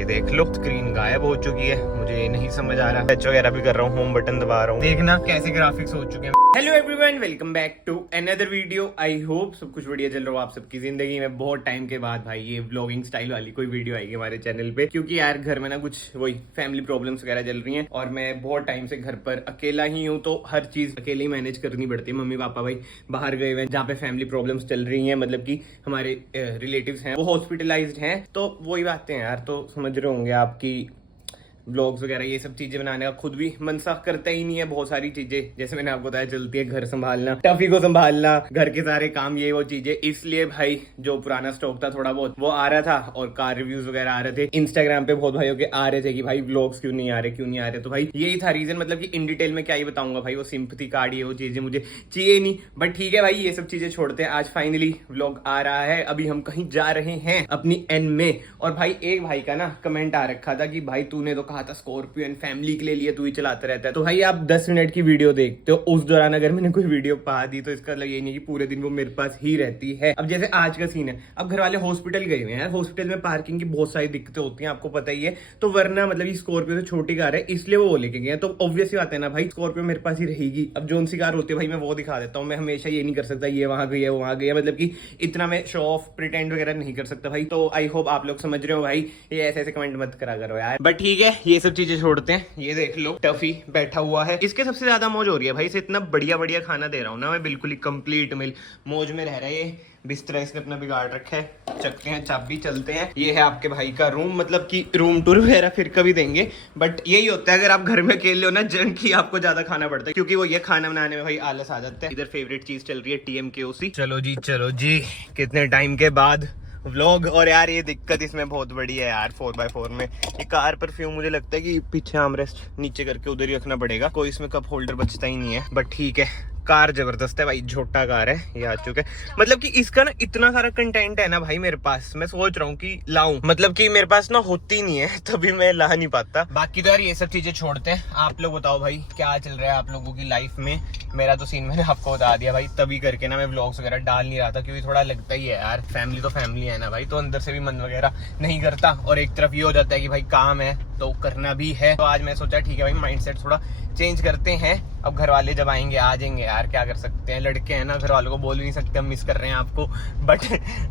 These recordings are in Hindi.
ये देख लो स्क्रीन गायब हो चुकी है, मुझे नहीं समझ आ रहा। टच वगैरह भी कर रहा हूँ, होम बटन दबा रहा हूँ, देखना कैसे ग्राफिक्स हो चुके हैं। Hello everyone, welcome back to another video. I hope सब कुछ बढ़िया चल रहा हो आप सबकी जिंदगी में। बहुत टाइम के बाद भाई ये व्लॉगिंग स्टाइल वाली कोई वीडियो आएगी हमारे चैनल पे, क्योंकि यार घर में ना कुछ वही फैमिली प्रॉब्लम्स वगैरह चल रही हैं और मैं बहुत टाइम से घर पर अकेला ही हूँ, तो हर चीज अकेले ही मैनेज करनी पड़ती है। मम्मी पापा भाई बाहर गए हुए हैं जहाँ पे फैमिली प्रॉब्लम्स चल रही हैं, मतलब कि हमारे रिलेटिव्स हैं वो हॉस्पिटलाइज्ड हैं, तो वही बातें हैं यार। तो समझ रहे होंगे आपकी ब्लॉग्स वगैरह ये सब चीजें बनाने का खुद भी मन सा करता ही नहीं है। बहुत सारी चीजें जैसे मैंने आपको बताया चलती है, घर संभालना, टफी को संभालना, घर के सारे काम, ये वो चीजें। इसलिए भाई जो पुराना स्टॉक था थोड़ा बहुत वो आ रहा था और कार रिव्यूज वगैरह आ रहे थे। इंस्टाग्राम पे बहुत भाइयों के आ रहे थे कि भाई ब्लॉग्स क्यों नहीं आ रहे। तो भाई यही था रीजन, मतलब कि इन डिटेल में क्या ही बताऊंगा भाई, वो सिंपैथी कार्ड ये वो चीजें मुझे चाहिए नहीं। बट ठीक है भाई, ये सब चीजें छोड़ते हैं। आज फाइनली व्लॉग आ रहा है। अभी हम कहीं जा रहे हैं अपनी एन में, और भाई एक भाई का ना कमेंट आ रखा था कि भाई तूने तो कहा था स्कॉर्पियो एंड फैमिली के लिए तू ही चलाता रहता है। तो भाई आप 10 मिनट की वीडियो देखते हो, उस दौरान अगर मैंने कोई वीडियो पा दी तो इसका मतलब ये नहीं कि पूरे दिन वो मेरे पास ही रहती है। अब जैसे आज का सीन है, अब घर वाले हॉस्पिटल गए हुए हैं यार, हॉस्पिटल में पार्किंग की बहुत सारी दिक्कतें होती हैं, आपको पता ही है। तो वरना मतलब ये स्कॉर्पियो से छोटी कार है इसलिए वो लेके गए, तो ऑब्वियस ही बात है ना भाई, स्कॉर्पियो मेरे पास ही रहेगी। अब जो उनसी कार होती है भाई मैं वो दिखा देता हूँ। मैं हमेशा ये नहीं कर सकता ये वहां गई है वो वहां गई है, मतलब कि इतना मैं शो ऑफ प्रिटेंड वगैरह नहीं कर सकता भाई। तो आई होप आप लोग समझ रहे हो भाई, ये ऐसे ऐसे कमेंट मत करा करो यार। बट ठीक है, ये सब चीजें छोड़ते हैं। ये देख लो टफी बैठा हुआ है, इसके सबसे ज्यादा मौज हो रही है भाई। इसे इतना बढ़िया बढ़िया खाना दे रहा हूँ ना मैं, बिल्कुल ही कंप्लीट मिल मौज में रह रहा है। ये बिस्तरा इसने अपना बिगाड़ रखा है, चकते हैं चाबी, चलते हैं। ये है आपके भाई का रूम, मतलब कि रूम टूर वगैरह फिर कभी देंगे। बट यही होता है अगर आप घर में अकेले हो ना, जंक ही आपको ज्यादा खाना पड़ता है, क्योंकि वो ये खाना बनाने में भाई आलस आ जाता है। इधर फेवरेट चीज चल रही है TMKOC। चलो जी कितने टाइम के बाद व्लॉग। और यार ये दिक्कत इसमें बहुत बड़ी है यार 4x4 में, ये कार परफ्यूम मुझे लगता है कि पीछे आर्मरेस्ट नीचे करके उधर ही रखना पड़ेगा, कोई इसमें कप होल्डर बचता ही नहीं है। बट ठीक है, कार जबरदस्त है भाई, छोटा कार है ये आ चुका है। मतलब कि इसका ना इतना सारा कंटेंट है ना भाई मेरे पास, मैं सोच रहा हूँ कि लाऊं, मतलब कि मेरे पास ना होती नहीं है तभी मैं ला नहीं पाता। बाकी तो यार ये सब चीजें छोड़ते हैं। आप लोग बताओ भाई क्या चल रहा है आप लोगों की लाइफ में। मेरा तो सीन मैंने आपको बता दिया भाई, तभी करके ना मैं व्लॉग्स वगैरह डाल नहीं रहा था, क्योंकि थोड़ा लगता ही है यार, फैमिली तो फैमिली है ना भाई, तो अंदर से भी मन वगैरह नहीं करता, और एक तरफ ये हो जाता है कि भाई काम है तो करना भी है। तो आज मैं सोचा ठीक है भाई, माइंडसेट थोड़ा चेंज करते हैं। अब घर वाले जब आएंगे आ जाएंगे यार, क्या कर सकते हैं, लड़के हैं ना, घर वालों को बोल भी नहीं सकते हम मिस कर रहे हैं आपको। बट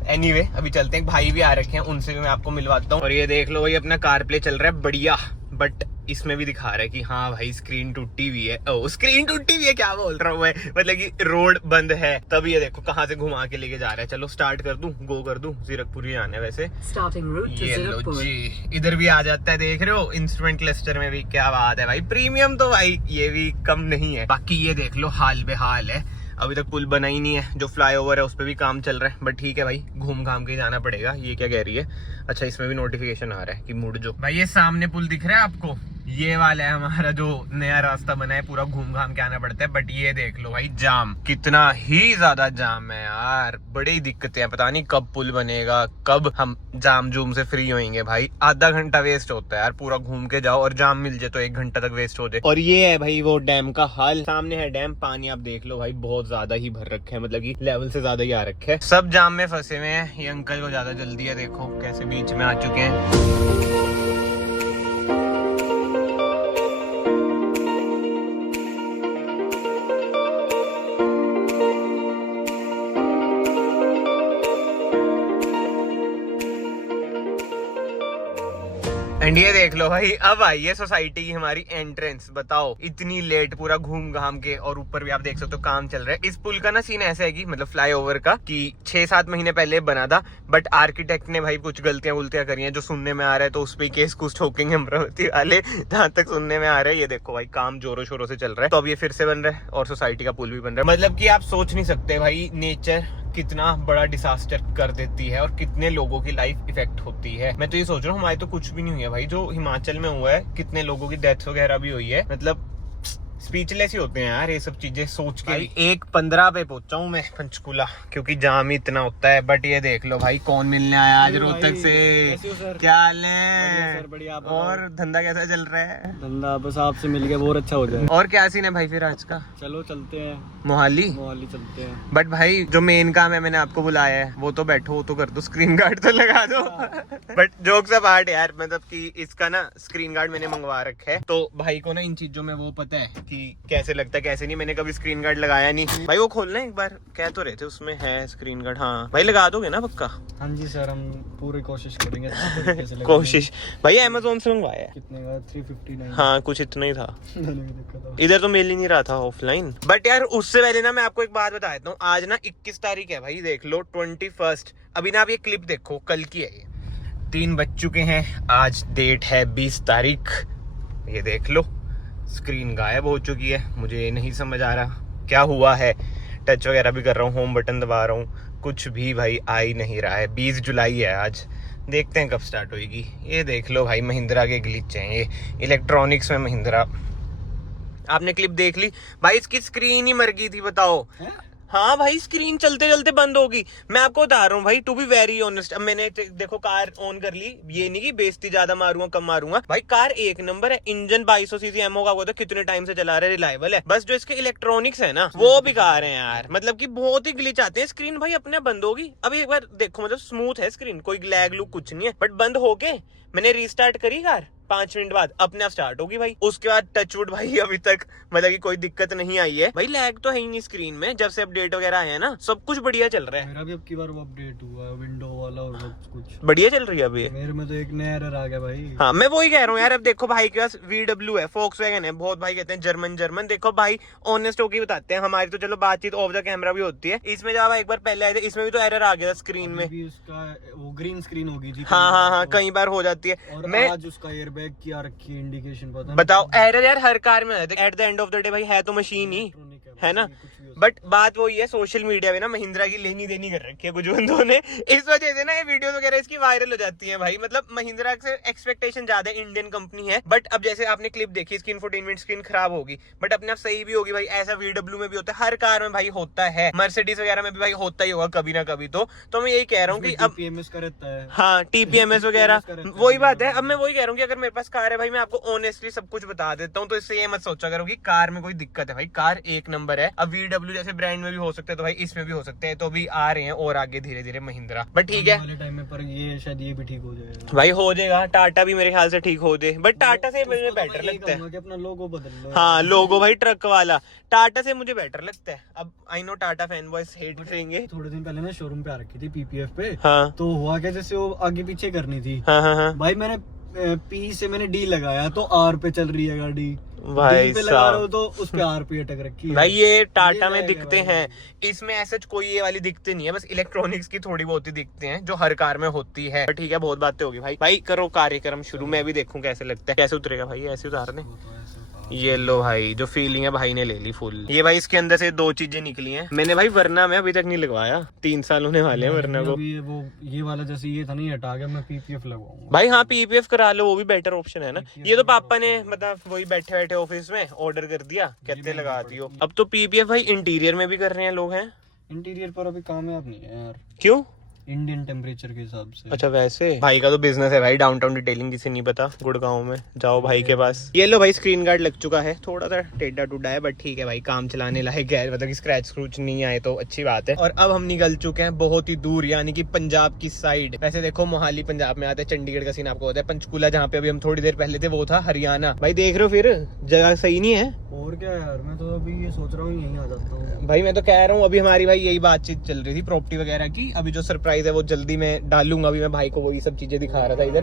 एनीवे अभी चलते हैं, भाई भी आ रखे हैं, उनसे भी मैं आपको मिलवाता हूँ। और ये देख लो भाई अपना कार प्ले चल रहा है बढ़िया, बट इसमें भी दिखा रहा है कि हाँ भाई स्क्रीन टूटी हुई है। स्क्रीन टूटी हुई है क्या बोल रहा हूँ मैं, मतलब कि रोड बंद है। तब ये देखो कहाँ से घुमा के लेके जा रहा है। चलो स्टार्ट कर दूं, गो कर दूं, जीरकपुर ही आना है वैसे। ये लो जी, इधर भी आ जाता है, देख रहे हो इंस्ट्रूमेंट क्लस्टर में भी, क्या बात है भाई, प्रीमियम तो भाई ये भी कम नहीं है। बाकी ये देख लो हाल बेहाल है, अभी तक पुल बना ही नहीं है, जो फ्लाईओवर है उस पर भी काम चल रहा है। बट ठीक है भाई, घूम घाम के जाना पड़ेगा। ये क्या कह रही है, अच्छा इसमें भी नोटिफिकेशन आ रहा है कि मुड़ जो। भाई ये सामने पुल दिख रहा है आपको, ये वाला है हमारा जो नया रास्ता बना है, पूरा घूम घाम के आना पड़ता है। बट ये देख लो भाई जाम, कितना ही ज्यादा जाम है यार, बड़ी दिक्कतें हैं। पता नहीं कब पुल बनेगा, कब हम जाम जूम से फ्री होंगे भाई। आधा घंटा वेस्ट होता है यार, पूरा घूम के जाओ और जाम मिल जाए तो 1 घंटा तक वेस्ट हो जाए। और ये है भाई वो डैम का हाल, सामने है डैम, पानी आप देख लो भाई बहुत ज्यादा ही भर रखा है, मतलब कि लेवल से ज्यादा ही आ रखा है। सब जाम में फंसे हुए हैं। ये अंकल को ज्यादा जल्दी है, देखो कैसे बीच में आ चुके हैं। एंड ये देख लो भाई, अब आई है सोसाइटी की हमारी एंट्रेंस। बताओ इतनी लेट, पूरा घूम घाम के, और ऊपर भी आप देख सकते हो काम चल रहा है। इस पुल का ना सीन ऐसा है कि मतलब फ्लाईओवर का, कि 6-7 महीने पहले बना था, बट आर्किटेक्ट ने भाई कुछ गलतियां उल्टियां करी हैं, जो सुनने में आ रहा है। तो उस पर केस कुछ ठोकेंगे अमरावती वाले, जहां तक सुनने में आ रहा है। ये देखो भाई काम जोरों शोरों से चल रहा है। तो अब ये फिर से बन रहा है और सोसाइटी का पुल भी बन रहा है। मतलब कि आप सोच नहीं सकते भाई, नेचर कितना बड़ा डिसास्टर कर देती है और कितने लोगों की लाइफ इफेक्ट होती है। मैं तो ये सोच रहा हूँ हमारी तो कुछ भी नहीं हुई है भाई, जो हिमाचल में हुआ है कितने लोगों की डेथ वगैरह भी हुई है। मतलब स्पीचलेस ही होते हैं यार ये सब चीजें सोच के। 1:15 पे पहुंचा हूँ मैं पंचकूला, क्योंकि जाम ही इतना होता है। बट ये देख लो भाई कौन मिलने आया आज रोहतक से। क्या हाल है? बढ़िया। और धंधा कैसा चल रहा है? धंधा बस आपसे मिल गया बहुत अच्छा हो जाए। और क्या सीन है भाई फिर आज का? चलो चलते हैं मोहाली चलते हैं। बट भाई जो मेन काम है मैंने आपको बुलाया है वो तो बैठो, वो तो कर दो, स्क्रीन गार्ड तो लगा दो। बट जोक्स अपार्ट यार, मतलब कि इसका ना स्क्रीन गार्ड मैंने मंगवा रखा है, तो भाई को ना इन चीजों में वो पता है कि कैसे लगता है कैसे नहीं। मैंने कभी स्क्रीन गार्ड लगाया नहीं भाई। वो खोलना एक बार, कह तो रहे थे उसमें है स्क्रीन गार्ड। हाँ भाई लगा दोगे ना पक्का? हाँ जी सर, हम पूरी कोशिश करेंगे अच्छे तरीके से कोशिश भाई अमेज़न से मंगवाया है। कितने का? 359। हाँ कुछ इतना ही था, दिक्कत इधर तो मिल ही नहीं रहा था ऑफलाइन। बट यार उससे पहले ना मैं आपको एक बात बता देता हूँ। आज ना 21 तारीख है भाई, देख लो 21। अभी ना आप ये क्लिप देखो, कल की है ये। 3 बज चुके हैं, आज डेट है 20 तारीख। ये देख लो स्क्रीन गायब हो चुकी है। मुझे नहीं समझ आ रहा क्या हुआ है। टच वगैरह भी कर रहा हूँ, होम बटन दबा रहा हूँ, कुछ भी भाई आ ही नहीं रहा है। 20 जुलाई है आज, देखते हैं कब स्टार्ट होगी। ये देख लो भाई महिंद्रा के ग्लिच हैं ये, इलेक्ट्रॉनिक्स में महिंद्रा। आपने क्लिप देख ली भाई? इसकी स्क्रीन ही मर गई थी, बताओ। हाँ भाई स्क्रीन चलते चलते बंद होगी। मैं आपको बता रहा हूँ भाई, टू बी वेरी ऑनेस्ट। अब मैंने देखो कार ऑन कर ली, ये नहीं कि बेइज्जती ज्यादा मारूंगा कम मारूंगा भाई। कार एक नंबर है, इंजन 2200 सीसी एमओ का हुआ था, कितने टाइम से चला रहे, रिलायबल है। बस जो इसके इलेक्ट्रॉनिक्स है ना वो बेकार है यार, मतलब कि बहुत ही ग्लिच आते हैं। स्क्रीन भाई अपने बंद होगी। अब एक बार देखो, मतलब स्मूथ है स्क्रीन, कोई लैग लुक कुछ नहीं है। बट बंद होके मैंने रीस्टार्ट करी कार, 5 मिनट बाद अपने आप स्टार्ट होगी भाई। उसके बाद टचवुड भाई अभी तक मतलब कि कोई दिक्कत नहीं आई है भाई। लैग तो है ही नहीं स्क्रीन में, जब से अपडेट वगैरह आए हैं ना सब कुछ बढ़िया चल रहा है। मेरा भी अब की बार वो अपडेट हुआ है, विंडो वाला और कुछ बढ़िया चल रही है अभी। मेरे में तो एक नया एरर आ गया भाई। हाँ मैं वही कह रहा हूँ यार। अब देखो भाई के पास VW है, Volkswagen है, बहुत भाई कहते हैं जर्मन। देखो भाई ऑनेस्ट होके बताते हैं, हमारी तो चलो बातचीत ऑफ द कैमरा भी होती है। इसमें जब एक बार पहले आए थे इसमें भी तो एरर आ गया था स्क्रीन में। उसका वो ग्रीन स्क्रीन हो गई थी। हाँ कई बार हो जाती है। और मैं आज उसका एयरबैग की आ रखी है इंडिकेशन, पता बताओ एरर यार हर कार में आते हैं। At the end of the day भाई है तो मशीन ही है ना। बट बात वही है, सोशल मीडिया में ना महिंद्रा की लेनी देनी कर रखी है कुछ बंदों ने, इस वजह से ना ये वीडियोस वगैरह इसकी वायरल हो जाती हैं भाई। मतलब महिंद्रा से एक्सपेक्टेशन ज्यादा है, इंडियन कंपनी है। बट अब जैसे आपने क्लिप देखी, इसकी इंफोटेनमेंट स्क्रीन खराब होगी बट अपने आप सही भी होगी भाई। ऐसा VW में भी होता है, हर कार में भाई होता है, मर्सिडीज वगैरह में भी भाई होता ही होगा कभी ना कभी। तो मैं यही कह रहा हूँ कि अब TPMS का रहता है। हाँ TPMS वगैरह वही बात है। अब मैं वही कह रहा हूँ कि अगर मेरे पास कार है भाई, मैं आपको ऑनेस्टली सब कुछ बता देता हूँ, तो इससे ये मत सोचा करो कि कार में कोई दिक्कत है भाई। कार एक नंबर है। अब VW जैसे ब्रांड में भी हो सकते हैं तो भाई इसमें भी हो सकते हैं, तो भी आ रहे हैं और आगे धीरे धीरे महिंद्रा। बट ठीक है वाले टाइम में, पर ये शायद ये भी ठीक हो जाएगा भाई, हो जाएगा। टाटा भी मेरे ख्याल से ठीक हो दे, बट टाटा से मुझे बेटर लगता है। अपना लोगो बदल लो। हाँ लोगो भाई ट्रक वाला, टाटा से मुझे बेटर लगता है। अब I know Tata fan boys hate करेंगे। थोड़े दिन पहले ना शोरूम पे आ रखी थी PPF पे। हाँ तो हुआ क्या, जैसे वो आगे पीछे करनी थी। हाँ भाई मैंने P से मैंने D लगाया तो R पे चल रही है गाड़ी। भाई D पे लगा रहा हूँ तो उस पे R पे अटक रखी है भाई। ये टाटा ये में रहेगा दिखते भाई। हैं, इसमें ऐसा कोई ये वाली दिखते नहीं है, बस इलेक्ट्रॉनिक्स की थोड़ी बहुत ही दिखते हैं जो हर कार में होती है। ठीक है बहुत बातें होगी भाई। भाई करो कार्यक्रम शुरू, मैं भी देखूं कैसे लगता है। कैसे उतरेगा भाई ऐसे उतारने? ये लो भाई जो फीलिंग है भाई ने ले ली फुल। ये भाई इसके अंदर से 2 चीजें निकली हैं। मैंने भाई वरना में अभी तक नहीं लगवाया, 3 साल होने वाले हैं वरना को। अभी वो ये वाला जैसे ये था नहीं हटा के मैं PPF लगवाऊंगा भाई हाँ PPF करा लो, वो भी बेटर ऑप्शन है ना। ये तो पापा ने मतलब वही बैठे बैठे ऑफिस में ऑर्डर कर दिया, कहते लगा दियो। अब तो PPF भाई इंटीरियर में भी कर रहे हैं लोग हैं। इंटीरियर पर अभी कामयाब नहीं है यार, क्यों? इंडियन टेम्परेचर के हिसाब से। अच्छा वैसे भाई का तो बिजनेस है भाई, डाउनटाउन डिटेलिंग किसी नहीं पता। गुड़गांव में जाओ भाई के पास। ये लो भाई स्क्रीन गार्ड लग चुका है, थोड़ा सा टेढ़ा टूटा है बट ठीक है भाई, काम चलाने लायक है। मतलब स्क्रैच स्क्रूच नहीं आए तो अच्छी बात है। और अब हम निकल चुके हैं बहुत ही दूर, यानी कि पंजाब की साइड। वैसे देखो मोहाली पंजाब में आता है, चंडीगढ़ का सीन आपको होता है। पंचकूला जहाँ पे अभी हम थोड़ी देर पहले थे वो था हरियाणा। भाई देख रहे हो फिर जगह सही नहीं है। और क्या यार, मैं तो अभी ये सोच रहा हूँ यहीं आ जाता हूँ भाई। मैं तो कह रहा हूँ अभी हमारी भाई यही बातचीत चल रही थी प्रॉपर्टी वगैरह की। अभी जो सरप्राइज है वो जल्दी मैं डालूंगा। अभी मैं भाई को वही सब चीजें दिखा रहा था इधर।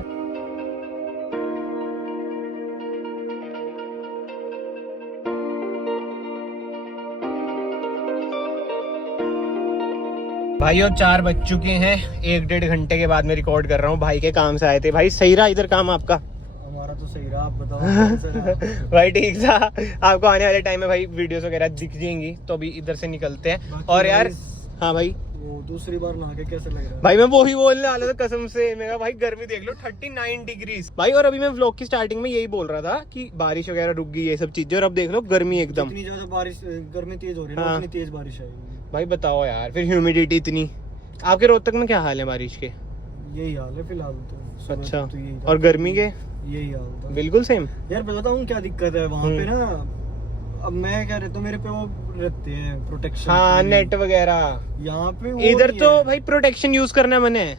भाई और 4 बज चुके हैं, 1-1.5 घंटे के बाद मैं रिकॉर्ड कर रहा हूँ। भाई के काम से आए थे। भाई सही रहा इधर काम आपका? हमारा तो सही रहा, आप बताओ। भाई ठीक था। आपको आने वाले टाइम में भाई वीडियोस वगैरह दिख जाएंगी, तो अभी इधर से निकलते हैं। और यार हाँ भाई वो दूसरी बार नहा के कैसे लग रहा है? भाई मैं वही बोलने वाला था कसम से, मैं कहा भाई गर्मी देख लो 39 डिग्री भाई। और अभी मैं व्लॉग की स्टार्टिंग में यही बोल रहा था कि बारिश वगैरह रुक गई ये सब चीजें, और अब देख लो गर्मी एकदम। इतनी ज्यादा बारिश, गर्मी तेज हो रही है हाँ। ना, इतनी तेज बारिश आई। भाई बताओ यार, फिर ह्यूमिडिटी इतनी। आपके रोहतक में क्या हाल है बारिश के? यही हाल है फिलहाल तो। सुबह अच्छा, तो यही और गर्मी के? यही हाल था बिल्कुल सेम यार। मैं बताऊँ क्या दिक्कत है वहाँ पे ना, अब मैं क्या रहता हूँ, मेरे पे वो रहते हैं प्रोटेक्शन। हाँ, नेट वगैरह। यहाँ पे वो इधर नहीं तो है। भाई प्रोटेक्शन यूज करना मना है,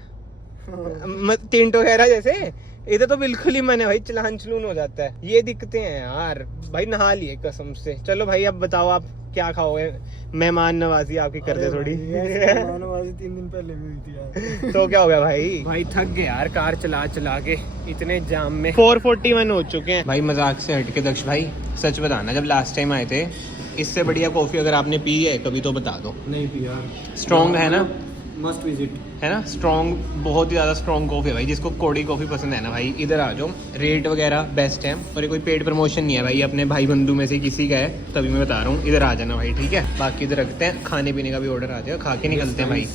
टेंट वगैरह जैसे। इधर तो बिल्कुल ही मन है भाई, चलान चलून हो जाता है। ये दिक्कतें हैं यार। भाई नहा लिए कसम से। चलो भाई अब बताओ आप क्या खाओगे? मेहमान नवाजी आपकी कर दे थोड़ी। मेहमान नवाजी 3 दिन पहले भी हुई थी यार। तो क्या हो गया भाई? भाई थक गए यार कार चला चला के इतने जाम में। 4:41 हो चुके हैं भाई। मजाक से हट के दक्ष भाई सच बताना, जब लास्ट टाइम आए थे इससे बढ़िया कॉफी अगर आपने पी है कभी तो बता दो। नहीं पी यार। स्ट्रॉन्ग है ना? मस्ट विजिट है ना, स्ट्रॉन्ग, बहुत ही ज़्यादा स्ट्रॉन्ग कॉफ़ी है भाई। जिसको कोड़ी कॉफ़ी पसंद है ना भाई, इधर आ जाओ। रेट वगैरह बेस्ट है, और ये कोई पेड प्रमोशन नहीं है भाई, अपने भाई बंधु में से किसी का है तभी मैं बता रहा हूँ। इधर आ जाना भाई, ठीक है। बाकी इधर रखते हैं, खाने पीने का भी ऑर्डर आ जाएगा, खा के निकलते हैं भाई।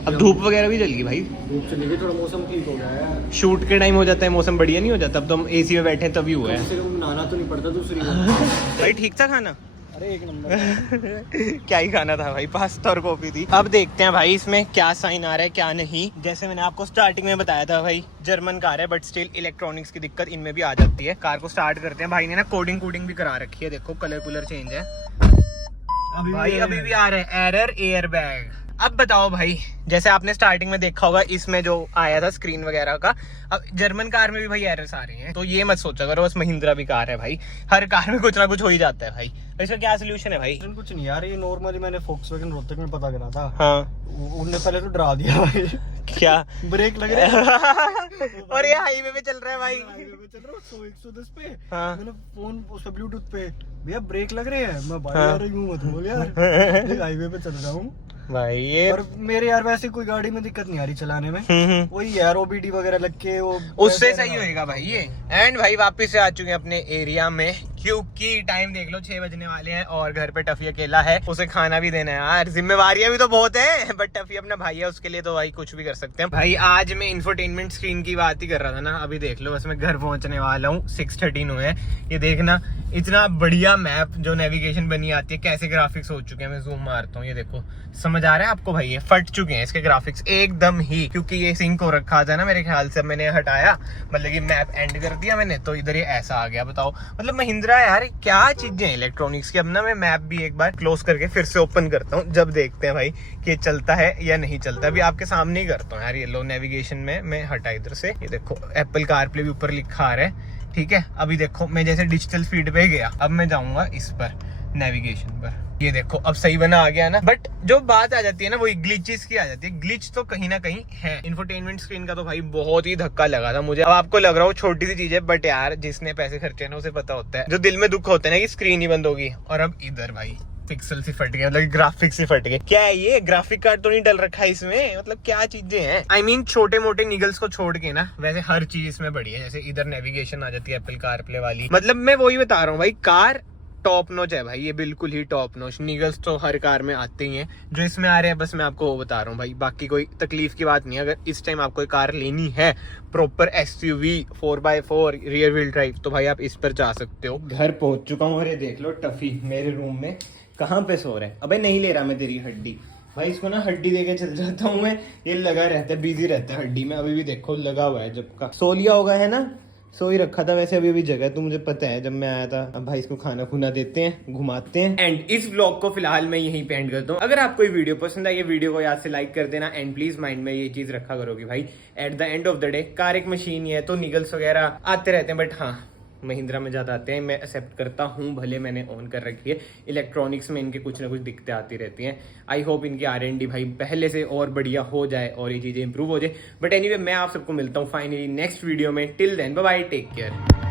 अब धूप वगैरह भी चल गई भाई, धूप चली गई, थोड़ा मौसम ठीक हो गया है। शूट के टाइम हो जाता है मौसम बढ़िया नहीं हो जाता। अब तो हम एसी में बैठे हैं तभी हुआ है नहाना तो नहीं पड़ता दूसरी बार। भाई। ठीक था खाना? अरे एक नंबर। क्या ही खाना था भाई, पास्ता और कॉफी थी। अब देखते हैं भाई इसमें क्या साइन आ रहा है क्या नहीं। जैसे मैंने आपको स्टार्टिंग में बताया था भाई, जर्मन कार है बट स्टिल इलेक्ट्रॉनिक्स की दिक्कत इनमें भी आ जाती है। कार को स्टार्ट करते हैं। भाई ने ना कोडिंग भी करा रखी है, देखो कलर कुलर चेंज है भाई। अभी भी आ रहा है एरर एयर बैग। अब बताओ भाई, जैसे आपने स्टार्टिंग में देखा होगा इसमें जो आया था स्क्रीन वगैरह का, अब जर्मन कार में भी भाई एरर्स आ रही हैं। तो ये मत सोचा करो बस महिंद्रा भी कार है भाई, हर कार में कुछ ना कुछ हो ही जाता है भाई। तो इसका क्या सोल्यूशन है भाई? कुछ नहीं यार, ये नॉर्मली मैंने फोक्सवैगन रोहतक में पता करा था। हाँ, उनने पहले तो डरा दिया भाई। क्या ब्रेक लग रहे हैं। और ये हाईवे पे चल रहा है भाई। हाईवे पे चल रहा हूँ 100-110 पे। हाँ। मैंने फोन उस पे ब्लूटूथ पे, भैया ब्रेक लग रहे हैं। मैं भाई हाँ। यार यूं मत बोल यार, हाईवे पे चल रहा हूँ भाई ये और मेरे यार वैसे कोई गाड़ी में दिक्कत नहीं आ रही चलाने में। वही यार ओबीडी वगैरह लग के वो उससे सही होएगा भाई ये। एंड भाई वापस से आ चुके हैं अपने एरिया में, क्योंकि टाइम देख लो 6 बजने वाले हैं और घर पे टफी अकेला है, उसे खाना भी देना है यार। जिम्मेवारियां भी तो बहुत है, बट टफी अपना भाई है, उसके लिए तो भाई कुछ भी कर सकते हैं भाई। आज मैं इंफोटेनमेंट स्क्रीन की बात ही कर रहा था ना, अभी देख लो बस मैं घर पहुंचने वाला हूँ। 6:13 हुए हैं। ये देखना इतना बढ़िया मैप जो नेविगेशन बनी आती है, कैसे ग्राफिक्स हो चुके हैं। मैं जूम मारता हूँ, ये देखो समझ आ रहा है आपको भाई? ये फट चुके हैं इसके ग्राफिक्स एकदम ही, क्योंकि ये सिंक हो रखा था ना मेरे ख्याल से। मैंने हटाया, मतलब कि मैप एंड कर दिया मैंने, तो इधर ये ऐसा आ गया। बताओ मतलब महिंद्रा यार क्या चीजें हैं इलेक्ट्रॉनिक्स की। अब ना मैं मैप भी एक बार क्लोज करके फिर से ओपन करता हूँ, जब देखते हैं भाई कि चलता है या नहीं चलता। अभी आपके सामने ही करता हूँ यार। ये लो नेविगेशन में मैं हटा इधर से, ये देखो एप्पल कारप्ले भी ऊपर लिखा आ रहा है, ठीक है। अभी देखो मैं जैसे डिजिटल स्पीड पे गया, अब मैं जाऊंगा इस पर नेविगेशन पर, ये देखो अब सही बना आ गया ना। बट जो बात आ जाती है ना वो ग्लिचेस की आ जाती है। ग्लिच तो कहीं ना कहीं है। इंफोटेनमेंट स्क्रीन का तो भाई बहुत ही धक्का लगा था मुझे। अब आपको लग रहा हो छोटी सी चीज है, बट यार जिसने पैसे खर्चे ना उसे पता होता है। जो दिल में दुख होता है ना कि स्क्रीन ही बंद होगी, और अब इधर भाई पिक्सल से फट गए, मतलब ग्राफिक्स ही फट गए। क्या है ये? ग्राफिक कार्ड तो नहीं डल रखा है इसमें? मतलब क्या चीजें हैं? आई मीन छोटे मोटे निगल्स को छोड़ के ना वैसे हर चीज इसमें बढ़िया है। जैसे इधर नेविगेशन आ जाती है एप्पल कारप्ले वाली, मतलब मैं वही बता रहा हूँ भाई, कार टॉप नॉच है भाई, ये बिल्कुल ही टॉप नॉच। निगल्स तो हर कार में आते ही हैं, जो इसमें आ रहे हैं बस मैं आपको वो बता रहा हूँ भाई। बाकी कोई तकलीफ की बात नहीं है। अगर इस टाइम आपको कार लेनी है proper SUV 4x4 rear wheel drive, तो भाई आप इस पर जा सकते हो। घर पहुंच चुका हूँ और ये देख लो टफी मेरे रूम में कहाँ पे सो रहा है। अबे नहीं ले रहा मैं तेरी हड्डी भाई, इसको ना हड्डी देके चल जाता हूँ मैं। ये लगा रहता है, बिजी रहता है हड्डी में। अभी भी देखो लगा हुआ है, जब का सो लिया होगा है ना, सो ही रखा था। वैसे अभी जगह तो मुझे पता है जब मैं आया था। अब भाई इसको खाना खुना देते हैं, घुमाते हैं। एंड इस व्लॉग को फिलहाल मैं यहीं पे एंड करता हूँ। अगर आपको ये वीडियो पसंद आई, ये वीडियो को याद से लाइक कर देना। एंड प्लीज माइंड में ये चीज रखा करोगी भाई, at the end of the day car एक मशीन ही है, तो निगल्स वगैरह आते रहते हैं, बट हाँ महिंद्रा में ज्यादा आते हैं। मैं एक्सेप्ट करता हूँ, भले मैंने ऑन कर रखी है। इलेक्ट्रॉनिक्स में इनके कुछ ना कुछ दिक्कतें आती रहती हैं। आई होप इनकी R&D भाई पहले से और बढ़िया हो जाए और ये चीजें इंप्रूव हो जाए। बट एनीवे मैं आप सबको मिलता हूँ फाइनली नेक्स्ट वीडियो में। Till then bye bye, take care.